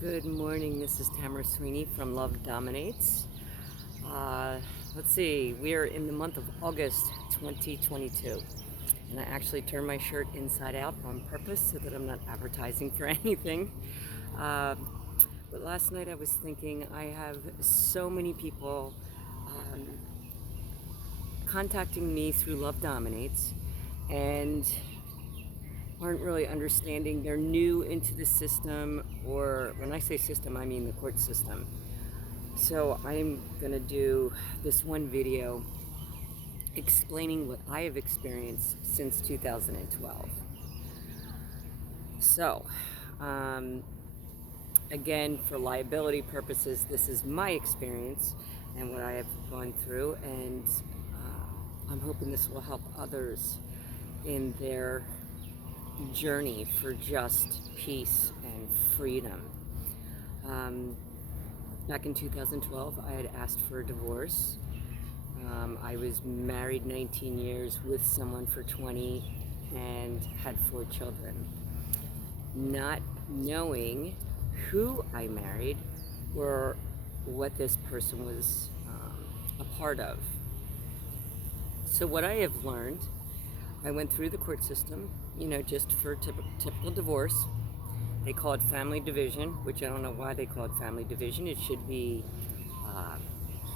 Good morning, this is Tamara Sweeney from Love Dominates. Let's see, we're in the month of August 2022, and I actually turned my shirt inside out on purpose so that I'm not advertising for anything. But last night I was thinking I have so many people contacting me through Love Dominates and aren't really understanding. They're new into the system, or when I say system, I mean the court system. So I'm gonna do this one video explaining what I have experienced since 2012. So, again, for liability purposes, this is my experience and what I have gone through, and I'm hoping this will help others in their journey for just peace and freedom. Back in 2012, I had asked for a divorce. I was married 19 years with someone for 20 and had 4 children. Not knowing who I married or what this person was a part of. So what I have learned, I went through the court system, just for typical divorce. They call it family division, which I don't know why they call it family division. It should be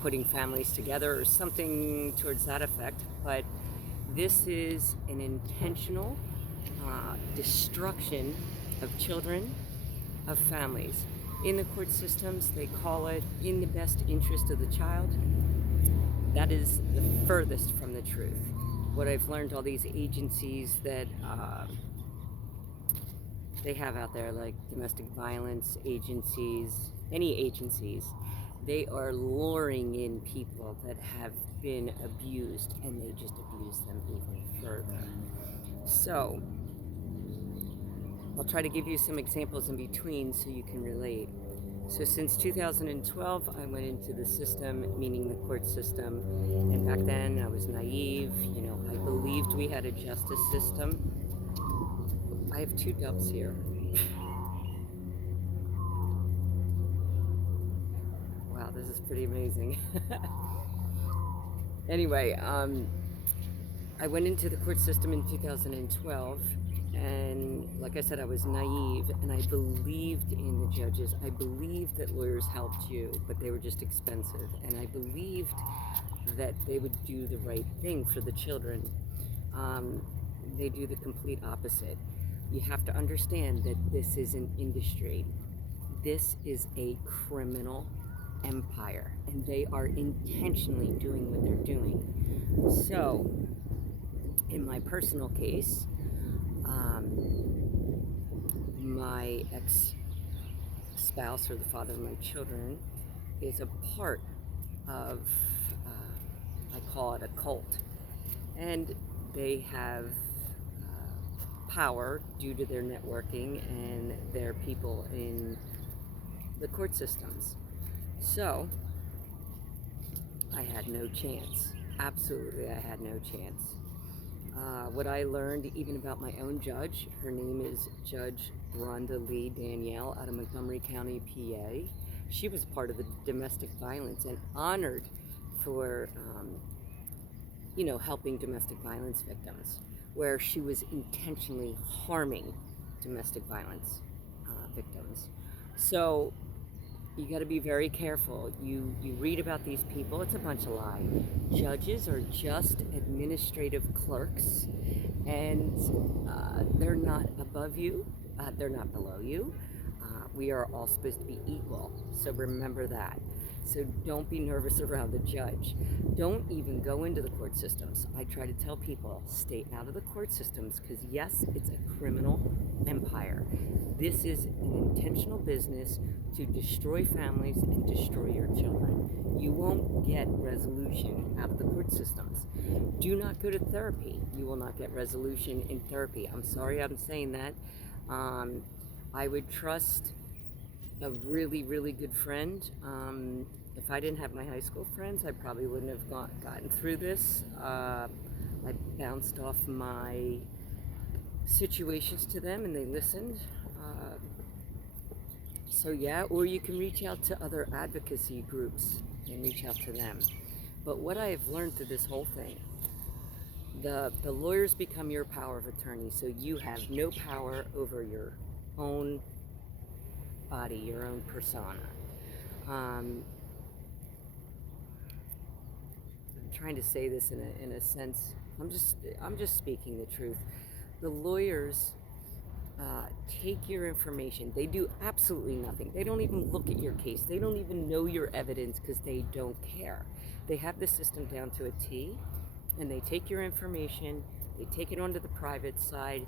putting families together or something towards that effect. But this is an intentional destruction of children, of families. In the court systems, they call it in the best interest of the child. That is the furthest from the truth. What I've learned, all these agencies that they have out there, like domestic violence agencies, any agencies, they are luring in people that have been abused, and they just abuse them even further. So I'll try to give you some examples in between so you can relate. So since 2012, I went into the system, meaning the court system, and back then I was naive. I believed we had a justice system. I have 2 doves here. Wow, this is pretty amazing. Anyway, I went into the court system in 2012, and like I said, I was naive, and I believed in the judges. I believed that lawyers helped you, but they were just expensive, and I believed that they would do the right thing for the children. They do the complete opposite. You have to understand that this is an industry. This is a criminal empire, and they are intentionally doing what they're doing. So, in my personal case, my ex-spouse, or the father of my children, is a part of, I call it a cult, and they have power due to their networking and their people in the court systems. So I had no chance. Absolutely, I had no chance. What I learned even about my own judge, her name is Judge Rhonda Lee Danielle out of Montgomery County, PA. She was part of the domestic violence and honored for, helping domestic violence victims, where she was intentionally harming domestic violence victims. So you got to be very careful. You read about these people, it's a bunch of lies. Judges are just administrative clerks, and they're not above you, they're not below you. We are all supposed to be equal, so remember that. So don't be nervous around the judge. Don't even go into the court systems. I try to tell people, stay out of the court systems, because yes, it's a criminal empire. This is an intentional business to destroy families and destroy your children. You won't get resolution out of the court systems. Do not go to therapy. You will not get resolution in therapy. I'm sorry I'm saying that. I would trust a really, really good friend. If I didn't have my high school friends, I probably wouldn't have gotten through this. I bounced off my situations to them, and they listened. So yeah, or you can reach out to other advocacy groups and reach out to them. But what I have learned through this whole thing, the lawyers become your power of attorney, so you have no power over your own body, your own persona. I'm trying to say this in a sense. I'm just speaking the truth. The lawyers take your information. They do absolutely nothing. They don't even look at your case. They don't even know your evidence because they don't care. They have the system down to a T, and they take your information, they take it onto the private side,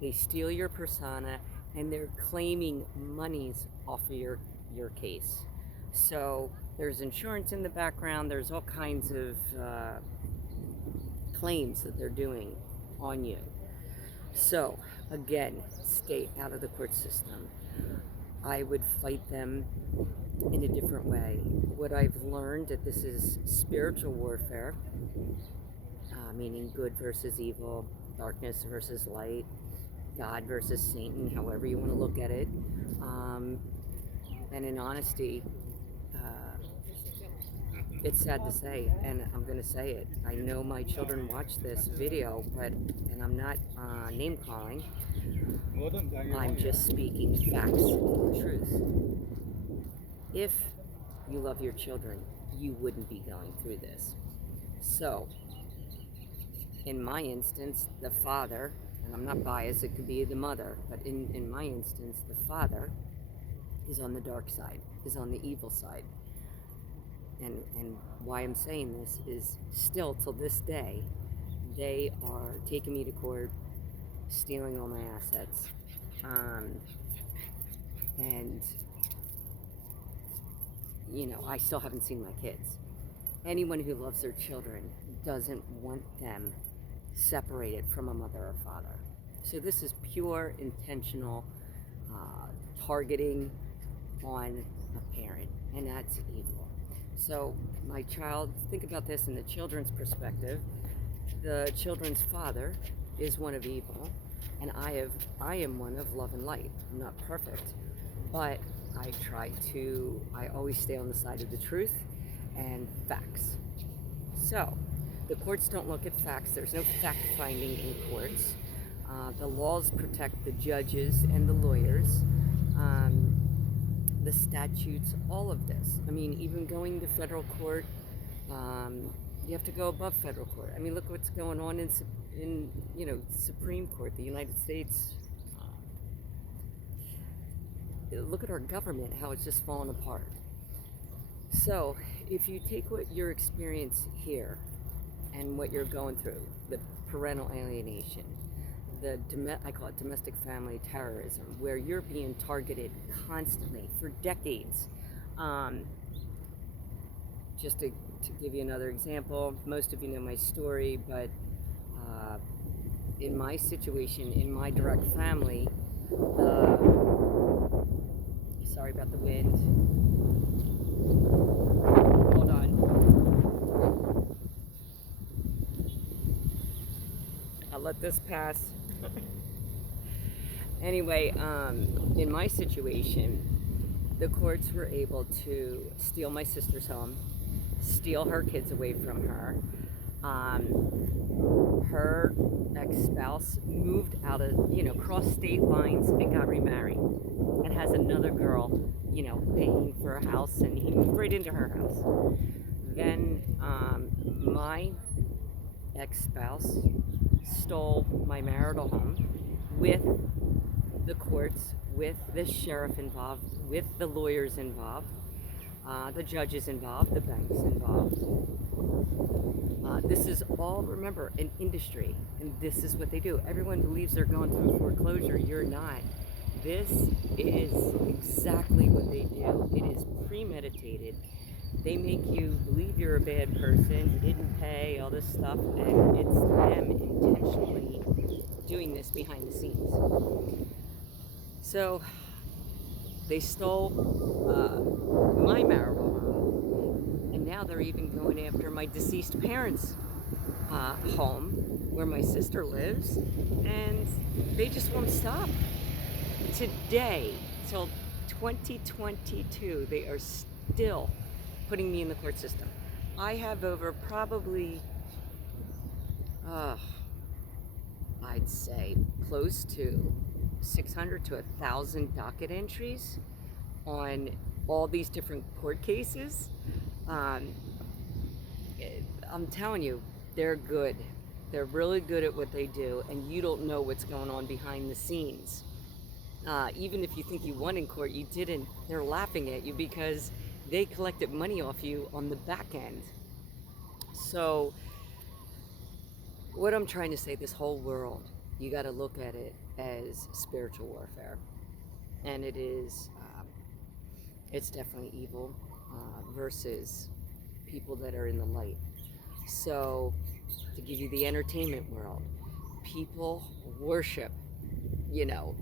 they steal your persona, and they're claiming monies off of your case. So there's insurance in the background, there's all kinds of claims that they're doing on you. So again, stay out of the court system. I would fight them in a different way. What I've learned that this is spiritual warfare, meaning good versus evil, darkness versus light, God versus Satan, however you want to look at it. And in honesty, it's sad to say, and I'm going to say it. I know my children watch this video, and I'm not name calling. I'm just speaking facts and the truth. If you love your children, you wouldn't be going through this. So, in my instance, the father, and I'm not biased, it could be the mother, but in my instance, the father is on the dark side, is on the evil side. And why I'm saying this is still till this day, they are taking me to court, stealing all my assets. And, you know, I still haven't seen my kids. Anyone who loves their children doesn't want them separated from a mother or father. So this is pure intentional targeting on a parent, and that's evil. So my child, think about this in the children's perspective. The children's father is one of evil, and I am one of love and light. I'm not perfect, but I always stay on the side of the truth and facts. So the courts don't look at facts. There's no fact finding in courts. The laws protect the judges and the lawyers. The statutes, all of this. I mean, even going to federal court, you have to go above federal court. I mean, look what's going on in you know, Supreme Court, the United States. Look at our government, how it's just fallen apart. So, if you take what your experience here and what you're going through, the parental alienation, I call it domestic family terrorism, where you're being targeted constantly for decades. Just to give you another example, most of you know my story, but in my situation, in my direct family, sorry about the wind. Hold on. I'll let this pass. Anyway, in my situation, the courts were able to steal my sister's home, steal her kids away from her. Her ex-spouse moved out of, crossed state lines and got remarried and has another girl, paying for a house, and he moved right into her house. Then my ex-spouse stole my marital home with the courts, with the sheriff involved, with the lawyers involved, the judges involved, the banks involved. This is all, remember, an industry, and this is what they do. Everyone believes they're going through foreclosure. You're not. This is exactly what they do. It is premeditated. They make you believe you're a bad person, you didn't pay, all this stuff, and it's them intentionally doing this behind the scenes. So they stole my marital home, and now they're even going after my deceased parents' home, where my sister lives, and they just won't stop. Today, till 2022, they are still putting me in the court system. I have over probably, I'd say close to 600 to 1,000 docket entries on all these different court cases. I'm telling you, they're good. They're really good at what they do, and you don't know what's going on behind the scenes. Even if you think you won in court, you didn't. They're laughing at you because they collected money off you on the back end. So what I'm trying to say, this whole world, you got to look at it as spiritual warfare. And it is, it's definitely evil versus people that are in the light. So to give you the entertainment world, people worship, you know,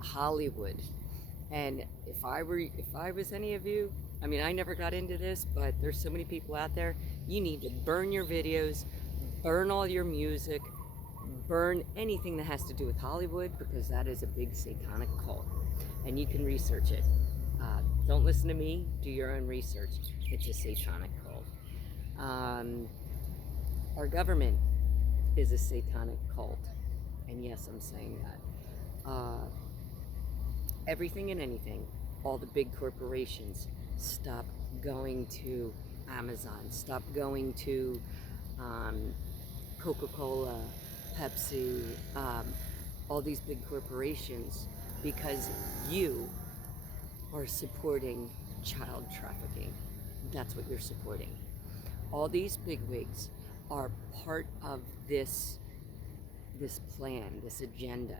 Hollywood. And if I was any of you, I mean, I never got into this, but there's so many people out there. You need to burn your videos, burn all your music, burn anything that has to do with Hollywood, because that is a big satanic cult. And you can research it. Don't listen to me, do your own research. It's a satanic cult. Our government is a satanic cult. And yes, I'm saying that. Everything and anything, all the big corporations, stop going to Amazon, stop going to Coca-Cola, Pepsi, all these big corporations, because you are supporting child trafficking. That's what you're supporting. All these bigwigs are part of this plan, this agenda.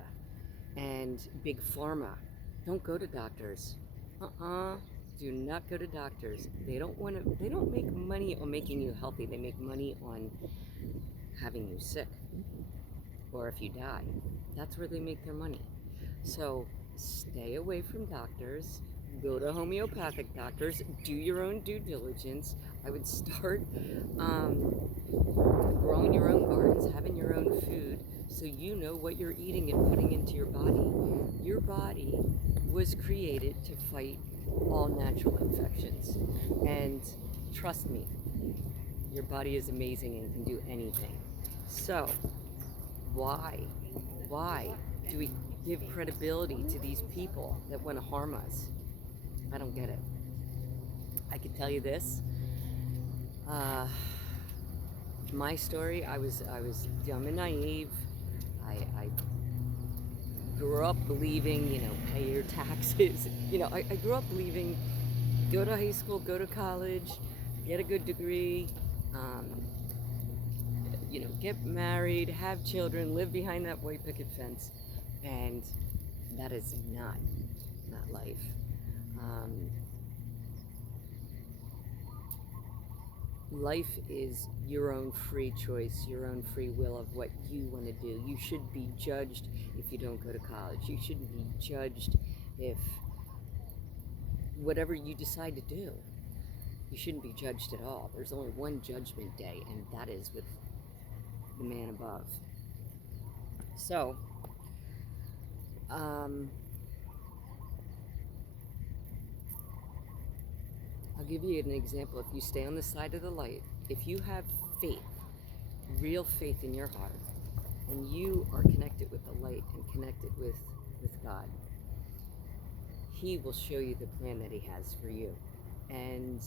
And Big Pharma, don't go to doctors. Do not go to doctors. They don't make money on making you healthy. They make money on having you sick. Or if you die. That's where they make their money. So stay away from doctors. Go to homeopathic doctors. Do your own due diligence. I would start growing your own gardens, having your own food, so you know what you're eating and putting into your body. Your body was created to fight all natural infections. And trust me, your body is amazing and can do anything. So why do we give credibility to these people that want to harm us? I don't get it. I can tell you this. My story, I was dumb and naive. I grew up believing, you know, pay your taxes. You know, I grew up believing, go to high school, go to college, get a good degree, you know, get married, have children, live behind that white picket fence. And that is not life. Life is your own free choice, your own free will of what you want to do. You should be judged if you don't go to college. You shouldn't be judged if whatever you decide to do. You shouldn't be judged at all. There's only one judgment day, and that is with the man above. So, I'll give you an example. If you stay on the side of the light, if you have faith, real faith in your heart, and you are connected with the light and connected with God, He will show you the plan that He has for you. And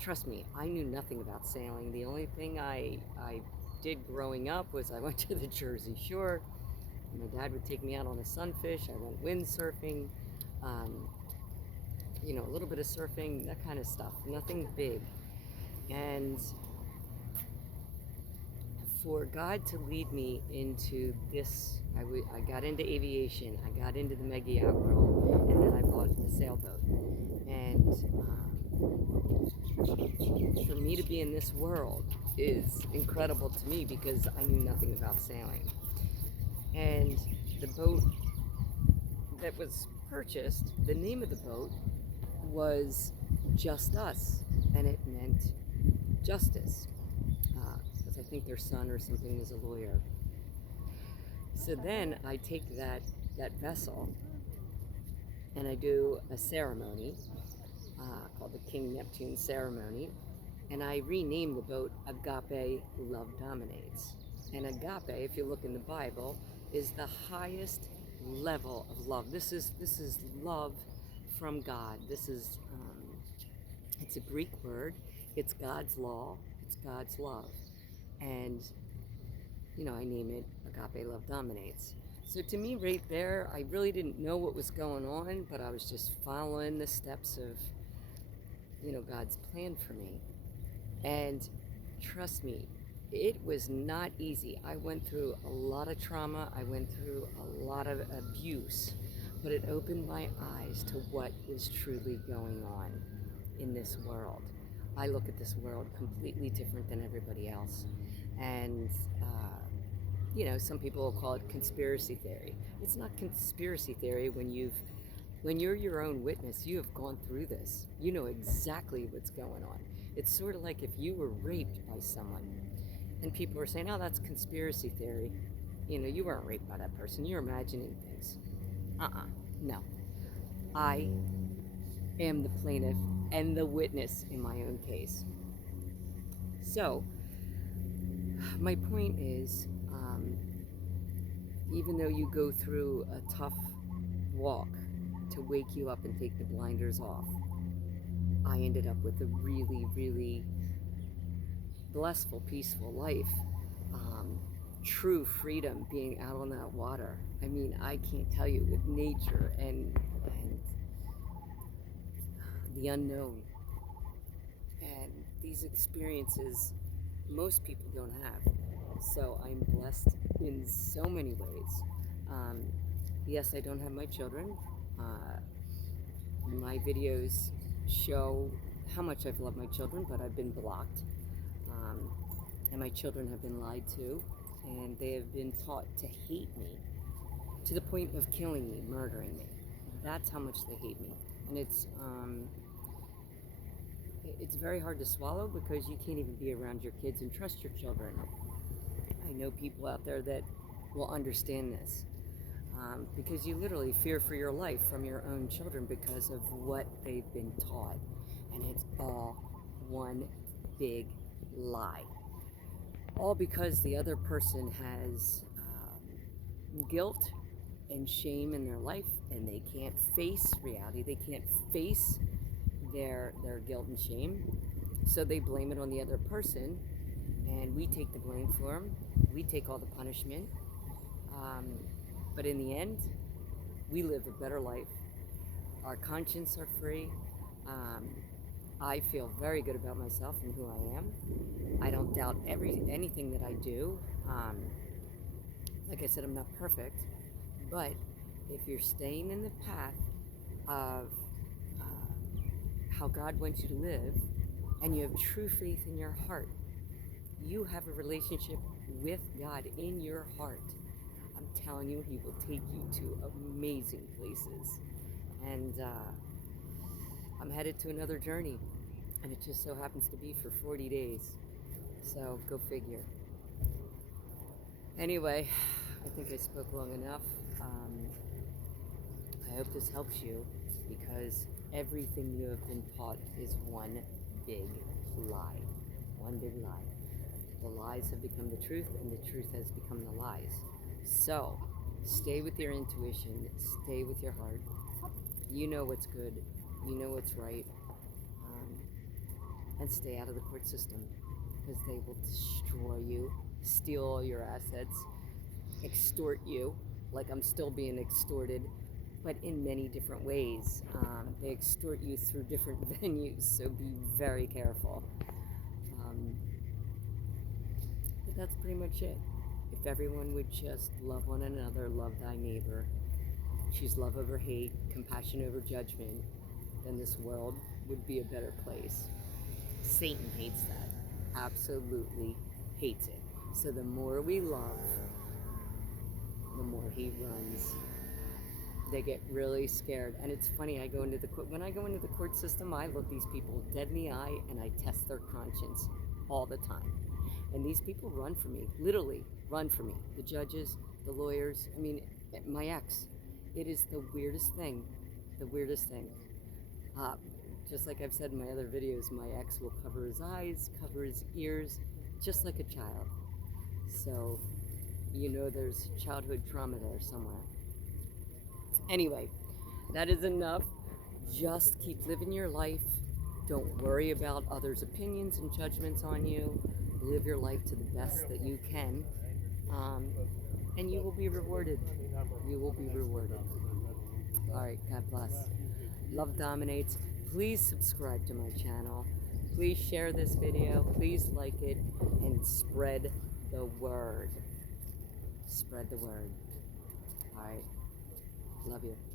trust me, I knew nothing about sailing. The only thing I did growing up was I went to the Jersey Shore. My dad would take me out on a sunfish. I went windsurfing. You know, a little bit of surfing, that kind of stuff. Nothing big. And for God to lead me into this, I got into aviation, I got into the mega yacht world, and then I bought a sailboat. And for me to be in this world is incredible to me because I knew nothing about sailing. And the boat that was purchased, the name of the boat was Just Us, and it meant justice, because I think their son or something was a lawyer. So then I take that vessel and I do a ceremony called the King Neptune ceremony, and I renamed the boat Agape Love Dominates. And agape, if you look in the Bible, is the highest level of love. This is love from God. This is it's a Greek word. It's God's law. It's God's love, and I name it Agape Love Dominates. So to me, right there, I really didn't know what was going on, but I was just following the steps of God's plan for me. And trust me, it was not easy. I went through a lot of trauma. I went through a lot of abuse, but it opened my eyes to what is truly going on in this world. I look at this world completely different than everybody else. And, some people will call it conspiracy theory. It's not conspiracy theory when you're your own witness. You have gone through this. You know exactly what's going on. It's sort of like if you were raped by someone and people are saying, oh, that's conspiracy theory. You weren't raped by that person. You're imagining things. No. I am the plaintiff and the witness in my own case. So, my point is, even though you go through a tough walk to wake you up and take the blinders off, I ended up with a really, really blissful, peaceful life. True freedom being out on that water. I mean, I can't tell you, with nature and the unknown. And these experiences most people don't have. So I'm blessed in so many ways. Yes, I don't have my children. My videos show how much I've loved my children, but I've been blocked. And my children have been lied to, and they have been taught to hate me to the point of killing me, murdering me. That's how much they hate me. And it's very hard to swallow because you can't even be around your kids and trust your children. I know people out there that will understand this, because you literally fear for your life from your own children because of what they've been taught. And it's all one big lie. All because the other person has guilt and shame in their life, and they can't face reality. They can't face their guilt and shame, so they blame it on the other person, and we take the blame for them. We take all the punishment, but in the end, we live a better life. Our conscience are free. I feel very good about myself and who I am. I don't doubt anything that I do. Like I said, I'm not perfect, but if you're staying in the path of how God wants you to live, and you have true faith in your heart, you have a relationship with God in your heart, I'm telling you, He will take you to amazing places. And I'm headed to another journey, and it just so happens to be for 40 days. So go figure. Anyway, I think I spoke long enough. I hope this helps you, because everything you have been taught is one big lie. One big lie. The lies have become the truth, and the truth has become the lies. So, stay with your intuition, stay with your heart. You know what's good, you know what's right, and stay out of the court system, because they will destroy you, steal all your assets, extort you, like I'm still being extorted, but in many different ways. They extort you through different venues, so be very careful. But that's pretty much it. If everyone would just love one another, love thy neighbor, choose love over hate, compassion over judgment, then this world would be a better place. Satan hates that. Absolutely hates it. So the more we love, the more he runs. They get really scared. And it's funny, when I go into the court system, I look these people dead in the eye and I test their conscience all the time. And these people run for me, literally run for me. The judges, the lawyers, my ex. It is the weirdest thing. the weirdest thing. Uh, just like I've said in my other videos, my ex will cover his eyes, cover his ears, just like a child. So, you know there's childhood trauma there somewhere. Anyway, that is enough. Just keep living your life. Don't worry about others' opinions and judgments on you. Live your life to the best that you can. And you will be rewarded. You will be rewarded. All right, God bless. Love dominates. Please subscribe to my channel. Please share this video. Please like it and spread the word. Spread the word. All right. Love you.